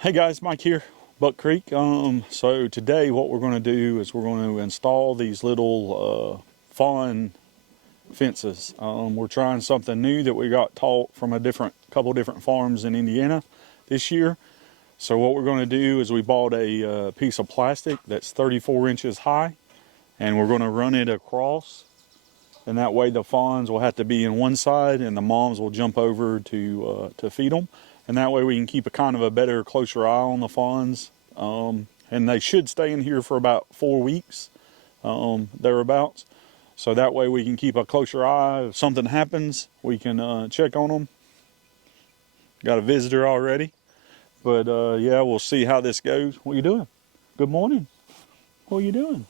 Hey guys, Mike here, Buck Creek. So today what we're going to do is we're going to install these little fawn fences. We're trying something new that we got taught from a couple different farms in Indiana this year. So what we're going to do is we bought a piece of plastic that's 34 inches high, and we're going to run it across, and that way the fawns will have to be in one side and the moms will jump over to feed them. And that way we can keep a kind of a better, closer eye on the fawns. And they should stay in here for about 4 weeks, thereabouts. So that way we can keep a closer eye. If something happens, we can check on them. Got a visitor already. But yeah, we'll see how this goes. What are you doing? Good morning. What are you doing?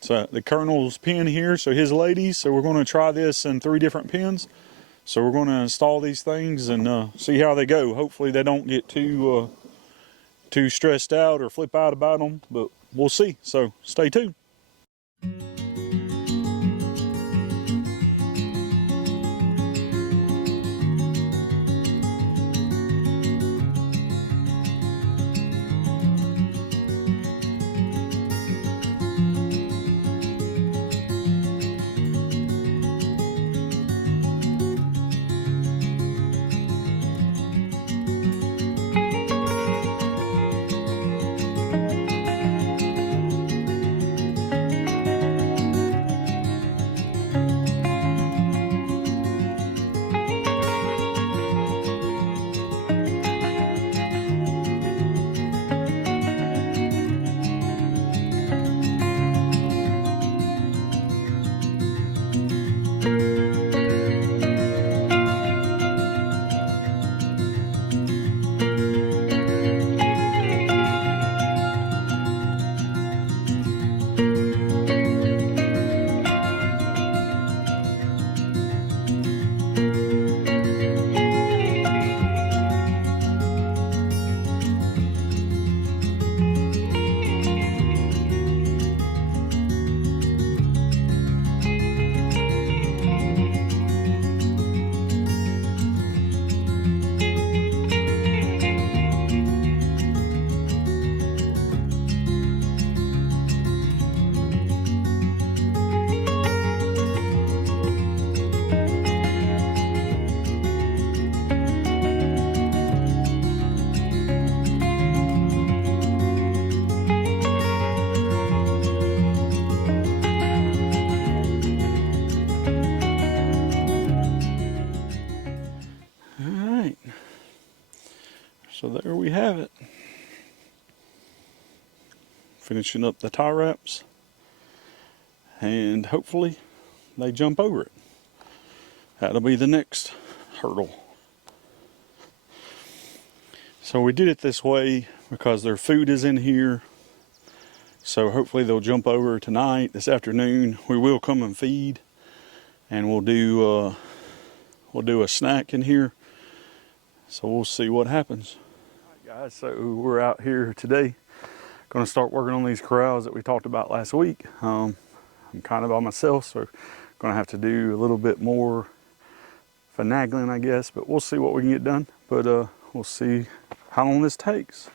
So the Colonel's pen here, so his ladies. So we're going to try this in 3 different pens. So we're going to install these things and see how they go. Hopefully they don't get too stressed out or flip out about them, but we'll see. So stay tuned. So there we have it. Finishing up the tie wraps, and hopefully they jump over it. That'll be the next hurdle. So we did it this way because their food is in here. So hopefully they'll jump over tonight, this afternoon. We will come and feed, and we'll do a snack in here. So we'll see what happens. Guys, so we're out here today, going to start working on these corrals that we talked about last week. I'm kind of by myself, so going to have to do a little bit more finagling, I guess, but we'll see what we can get done. But we'll see how long this takes.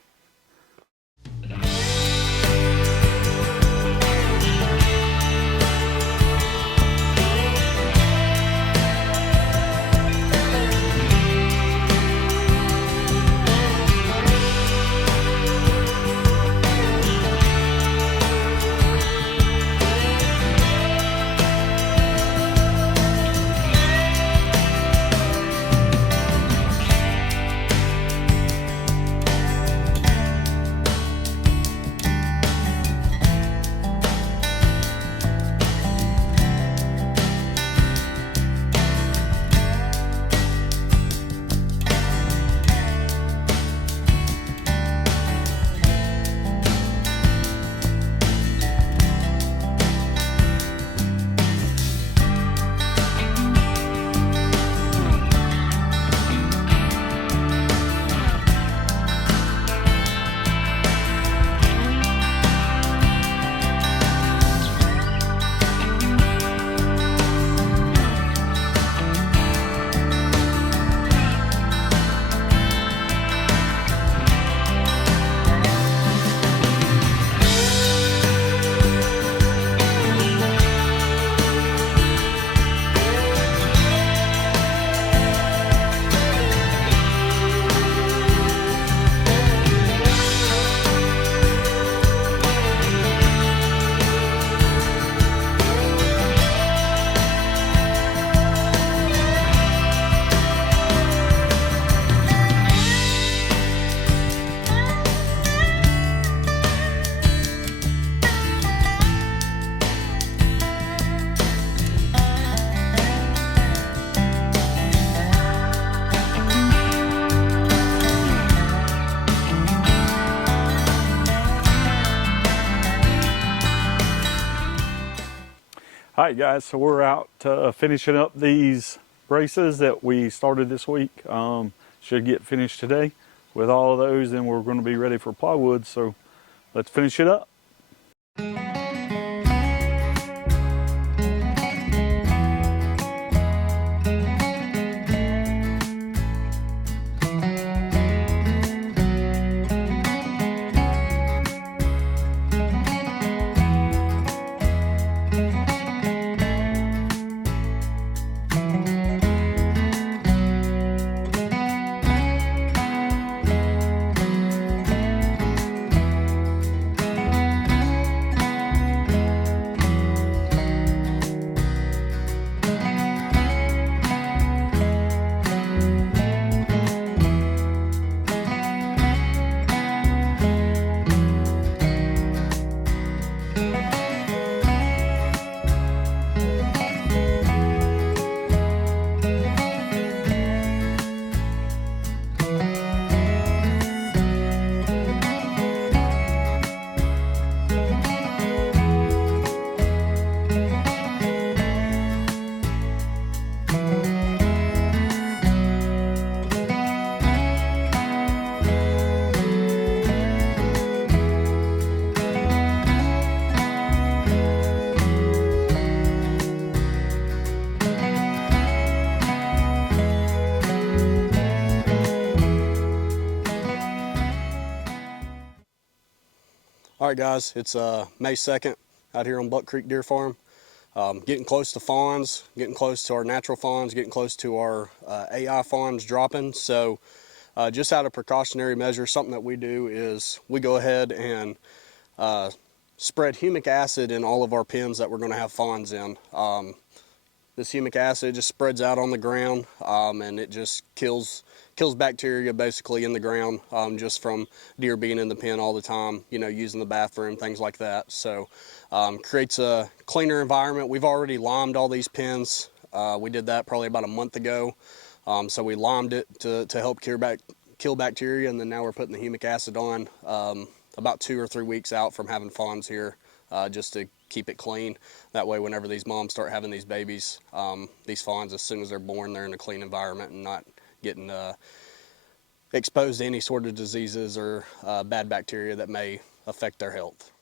All right, guys, so we're out finishing up these braces that we started this week. Should get finished today. With all of those, then we're going to be ready for plywood, so let's finish it up. All right, guys, it's May 2nd out here on Buck Creek Deer Farm. Getting close to fawns, getting close to our natural fawns, getting close to our AI fawns dropping. So just out of precautionary measure, something that we do is we go ahead and spread humic acid in all of our pens that we're going to have fawns in. This humic acid just spreads out on the ground, and it just kills bacteria basically in the ground, just from deer being in the pen all the time, you know, using the bathroom, things like that. So creates a cleaner environment. We've already limed all these pens. We did that probably about a month ago. So we limed it to help kill bacteria, and then now we're putting the humic acid on about 2 or 3 weeks out from having fawns here, just to keep it clean. That way, whenever these moms start having these babies, these fawns, as soon as they're born, they're in a clean environment and not getting exposed to any sort of diseases or bad bacteria that may affect their health.